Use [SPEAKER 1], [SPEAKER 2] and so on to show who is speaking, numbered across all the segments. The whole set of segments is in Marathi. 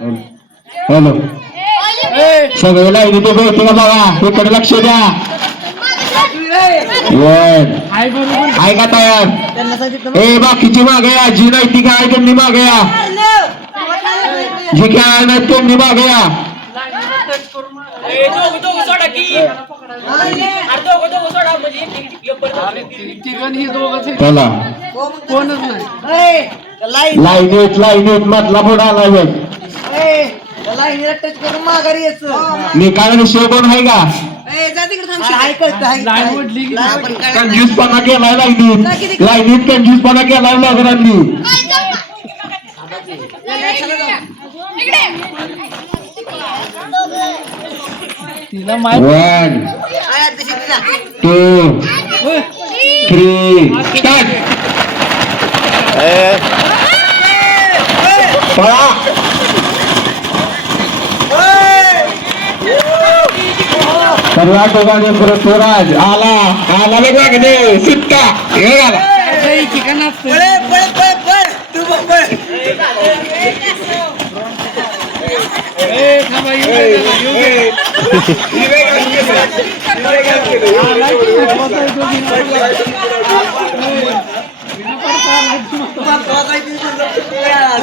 [SPEAKER 1] हॅलो सगळे लाईनी ते बोलते का बघा इकडे लक्ष द्या वन आहे का तयार ए बाकीची मागे या जी नाही ती काय त्यांनी मागे या जी खेळायला नाही त्यांनी मागे या
[SPEAKER 2] ए, दोघं दोघं सोडा की अरे दोघं दोघं सोडा म्हणजे एक- एक- एक बरं.
[SPEAKER 1] चला लाईनीत लाईनीत मधला पुढे आला
[SPEAKER 3] टच करून माघारी यायचं
[SPEAKER 1] निकाल विषय कोण आहे का?
[SPEAKER 3] काय
[SPEAKER 1] कंजूसपणा केलाय लाईनीत लाईनीत कंजूसपणा केलाय नगरांनी वन. टू थ्री स्टार्ट पळा. सर्वात दोघांनी पृथ्वीराज आला आला बघ वागणे सुट्टा हे आला
[SPEAKER 3] पण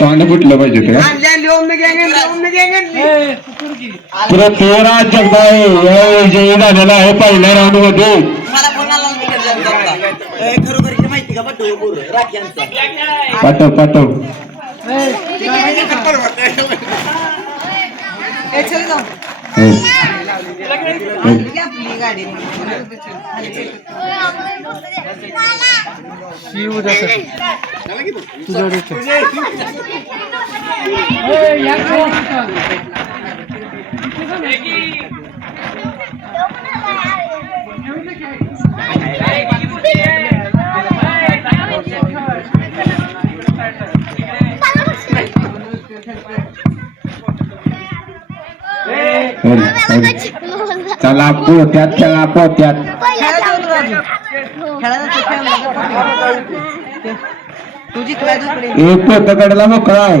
[SPEAKER 1] तोंड फुटलं पाहिजे ते
[SPEAKER 3] गँगन
[SPEAKER 1] पृथ्वीराज जगदाळे या विजयी झालेला आहे पहिल्या राऊंडमध्ये
[SPEAKER 3] मला फोन आला मी केलं होता. ए, खरोखर की माहिती का बड्डू बोर राखी आमचा
[SPEAKER 1] पाठव पाठव. हो. हो. चला पोत्यात चला पोत्यात
[SPEAKER 3] खेळायचं होतं राजू. खेळायचं होतं, खेळायचं. तू जिंकलाय दुसरी.
[SPEAKER 1] एक पोतकडला मोकळा आहे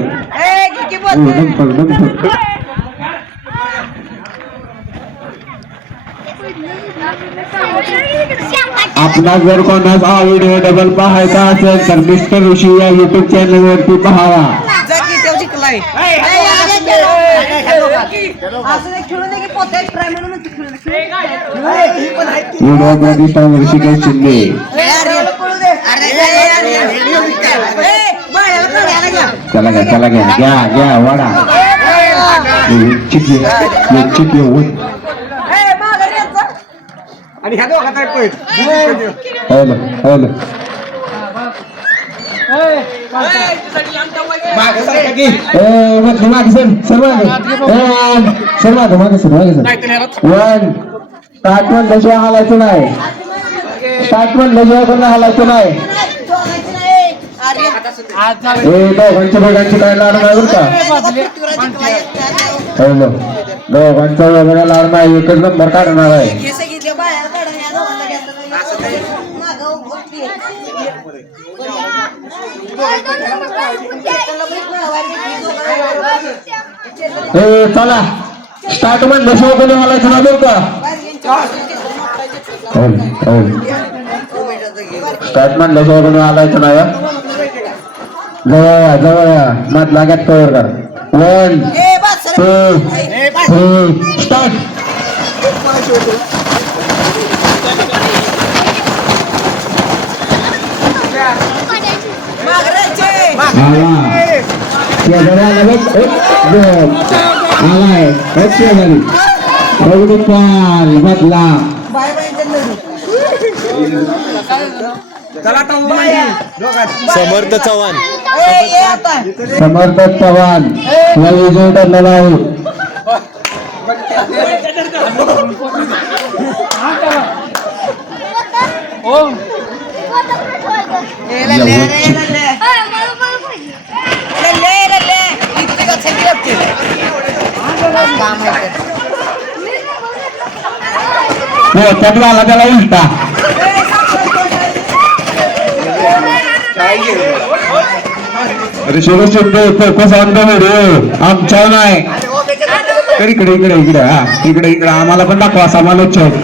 [SPEAKER 1] आपला जर कोणाचा हा व्हिडिओ डबल पाहायचा असेल तर मिस्टर ऋषी या युट्यूब चॅनल वरती पहावा
[SPEAKER 3] जा की, तेव्हा जिंकलाय. ए, असं दे. असं दे, खेळू दे की पोत्यात try म्हणून म्हणते खेळू दे. ए, ही पण आहे की.
[SPEAKER 1] व्हिडिओमध्ये ऋषी काही शिंदे. चला घ्या चला घ्या घ्या घ्या वाडा चिकी चिकी
[SPEAKER 3] ए, माघारी यायचं.
[SPEAKER 1] हॅलो हॅलो ए मागे मागे सर सर मागे. सर मागे मागे सर मागे सर वन. स्टार्ट म्हणल्याशिवाय हालायचं नाही. म्हणल्याशिवाय कोणा हालायचं नाही.
[SPEAKER 3] दोघांची
[SPEAKER 1] दोघांच्या दोघांची काय लाड नाही बरं का?
[SPEAKER 3] जिंकलाय.
[SPEAKER 1] हॅलो दोघांचा वेगळा लाड नाही एकच नंबर काढणार आहे
[SPEAKER 3] हे सगळी बाहेर काढून या दोघांना घ्यायचं. मागं उभं आहे. त्याला बैठ ना, वर बैठ.
[SPEAKER 1] ए चला. स्टार्ट म्हणल्याशिवाय कोणी हालायचं नाही बरं का? स्टार्ट म्हणल्याशिवाय कोणी हालायचं नाही हं? जवळ या जवळ या. मधला गॅट कव्हर कर. One two. थ्री स्टार्ट
[SPEAKER 3] माघारायचे.
[SPEAKER 1] आला बघ एक दोन आलाय.
[SPEAKER 3] Bye bye. जन्नत.
[SPEAKER 4] समर्थ चव्हाण.
[SPEAKER 3] ए, ये आता.
[SPEAKER 1] समर्थ चव्हाण. या विजय ठरलेला आहे
[SPEAKER 3] ए, काम हो, आहे ते.
[SPEAKER 1] झाला त्याला उलटा
[SPEAKER 3] ए,
[SPEAKER 1] ऋषभ शिंदे फोकस आमच्या नाही तर इकडे इकडे इकडे हा इकडे इकडे. आम्हाला पण दाखवा समालोचक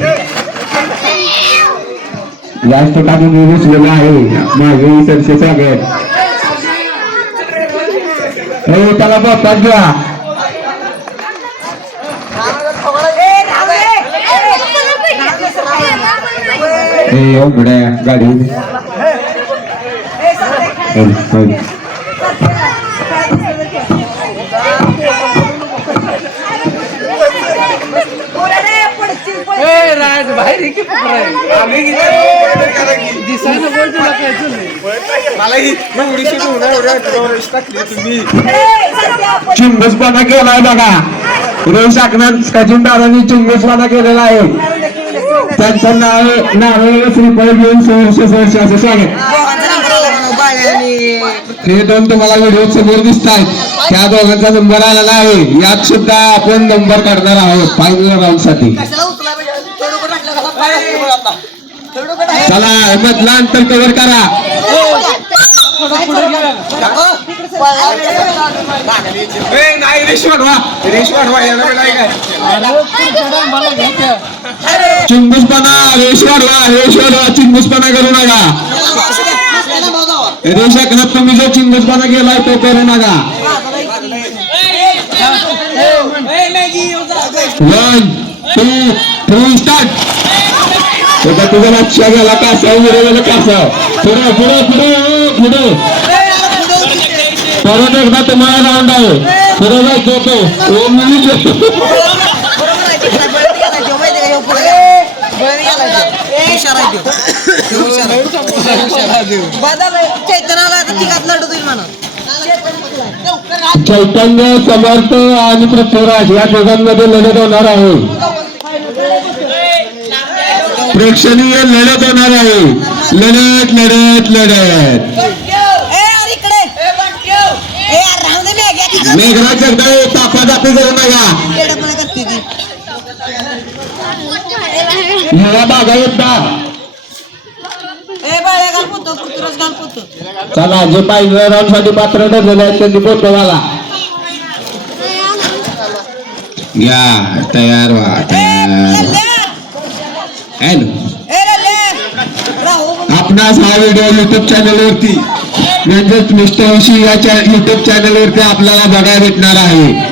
[SPEAKER 1] जास्त टाकून बसलेला आहे. माझे सरसे साहेब हे त्याला बघतात घ्या
[SPEAKER 3] ए, राहू दे. ए, राहू दे, सर,
[SPEAKER 1] हे उघड्या गाडी
[SPEAKER 3] ए, सर, ते काय?
[SPEAKER 1] हल, हल.
[SPEAKER 3] काय दिसलं ते? बोला रे, पडशील, पडशील. ए, सध्या पडशील.
[SPEAKER 1] चिंगसपणा केलाय बघा रोज टाकणार सचिन दादांनी चिंगसपणा केलेला आहे त्यांचं नाव नारळ श्रीफळ घेऊन सहर्ष सहर्ष असं स्वागत हे दोन तुम्हाला व्हिडिओ समोर दिसत आहेत त्या दोघांचा नंबर आलेला आहे. यात सुद्धा आपण नंबर काढणार आहोत फायनल
[SPEAKER 3] राऊंडसाठी.
[SPEAKER 1] चला मधला अंतर कव्हर करा. नाही रेश वाढवा रेश वाढवा चिंगूसपणा वेश वाढवा वेश वाढवा चिंगूसपणा करू नका. रेष तुम्ही जो चिंगूसपणा केलाय तो करू नका. वन टू थ्री स्टार्ट आता तुझा लक्ष गेला कासाव उडे कासाव कासा पुढे पुढे पुढे पुढे. परत एकदा तुम्हाला राऊंड आहे पुढे जायचं ओम ओ मुली
[SPEAKER 3] चैतनाला तिघात लढू होईल म्हणा
[SPEAKER 1] चैतन्य समर्थ आणि पृथ्वीराज या दोघांमध्ये लढत होणार आहे. प्रेक्षणीय लढत होणार आहे. लढत लढत लढत.
[SPEAKER 3] ए अरे इकडे. ए यार राहू दे मॅगी आहे तिकडे.
[SPEAKER 1] मेघराज एकदा तापातापी करू नका. मला बागा एकदा
[SPEAKER 3] पोतो पृथ्वीराज पोतो
[SPEAKER 1] चला जे पाहिजे राऊंडसाठी पात्र ठरलेले आहेत त्यांनी पोचवाला घ्या तयार व्हा तयार! हॅलो. आपणास हा व्हिडिओ युट्यूब चॅनल वरती म्हणजेच मिस्टर ओशी या युट्यूब चॅनल वरती आपल्याला बघायला भेटणार आहे.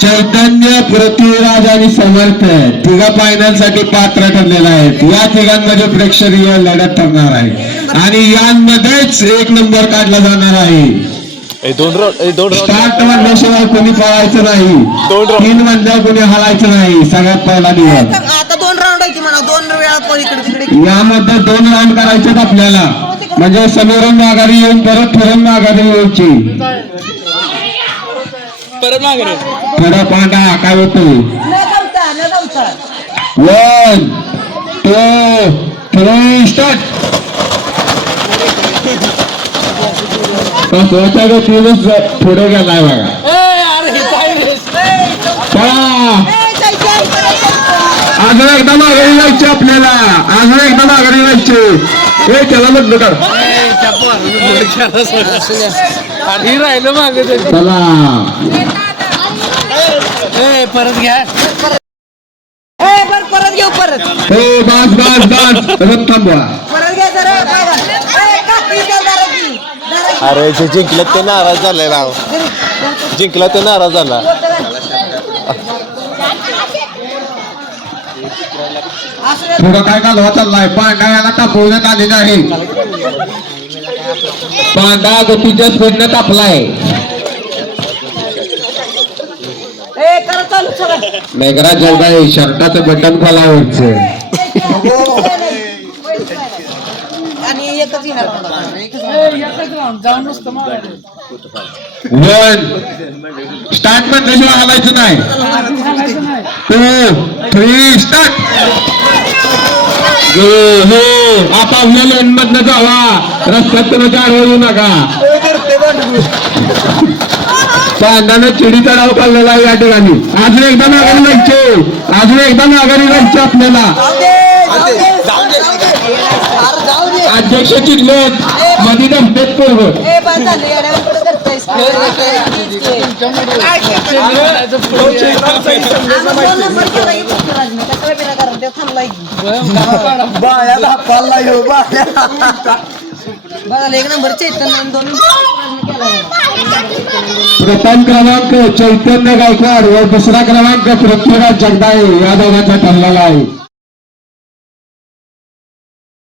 [SPEAKER 1] चैतन्य पृथ्वीराज आणि समर्थ तिघा फायनलसाठी पात्र ठरलेला आहेत. या तिघांमध्ये प्रेक्षणीय लढत ठरणार आहे. आणि यांमध्येच एक नंबर काढला जाणार आहे.
[SPEAKER 4] ए, दोन
[SPEAKER 1] स्टार्ट म्हणल्याशिवाय कोणी पळायचं नाही. तीन म्हणल्यावर कोणी हलायचं नाही. सगळ्यात पहिला दिवस.
[SPEAKER 3] आता दोन राऊंड आहे ती म्हणा. दोन वेळा पण इकडे तिकडे.
[SPEAKER 1] यामध्ये दोन राऊंड करायचे आपल्याला. म्हणजे समोरून माघारी येऊन परत फिरून माघारी यायची
[SPEAKER 2] परत मागे
[SPEAKER 1] थोडा पांढा काय होतो? वन टू थ्री स्टार्ट स्वतः गतीनच पुढे गेलाय बघा. अजून एकदा माघारी जायची आपल्याला. अजून एकदा माघारी जायची. ए त्याला
[SPEAKER 2] मागे तरी
[SPEAKER 1] चला.
[SPEAKER 2] ए, परत घ्या.
[SPEAKER 3] ए बर परत घेऊ परत.
[SPEAKER 1] हो बस बस बस. रथ थांबवा.
[SPEAKER 3] परत घ्या जरा पाय घाल. ए, काकी द्या जरा की. जरा की.
[SPEAKER 4] अरे जे जिंकलं ते नाराज झाले राव. जिंकला ते नाराज झाला.
[SPEAKER 3] असं
[SPEAKER 1] काय घालवा चाललाय? पांडा याला तापवण्यात आलेला आहे. पांडा गतीच्या स्पीडनं तापलाय
[SPEAKER 3] ए करा चालू सगळं
[SPEAKER 1] मेघराज आहे शर्टाचं बटन
[SPEAKER 2] मागे
[SPEAKER 1] वन. स्टार्ट म्हणल्याशिवाय हलायचं नाही. टू थ्री स्टार्ट हो. आपापल्या लोन मधनं जावा. रस्त्यात तुम्ही गाडवा येऊ नका पांडानं चिडी चढाव खाल्लेला आहे या ठिकाणी. अजून एकदा माघारी जायचे. अजून एकदा माघारी जायचे आपल्याला. अध्यक्ष चिडलेत. मधी धमतेत पूर्व
[SPEAKER 3] ए बस झालं येड्यावर कुठं थांबलाय की. बघा एक नंबरचे
[SPEAKER 1] प्रथम क्रमांक चैतन्य गायकवाड व दुसरा क्रमांक पृथ्वीराज जगदाळे या दोघांचा ठरलेला आहे.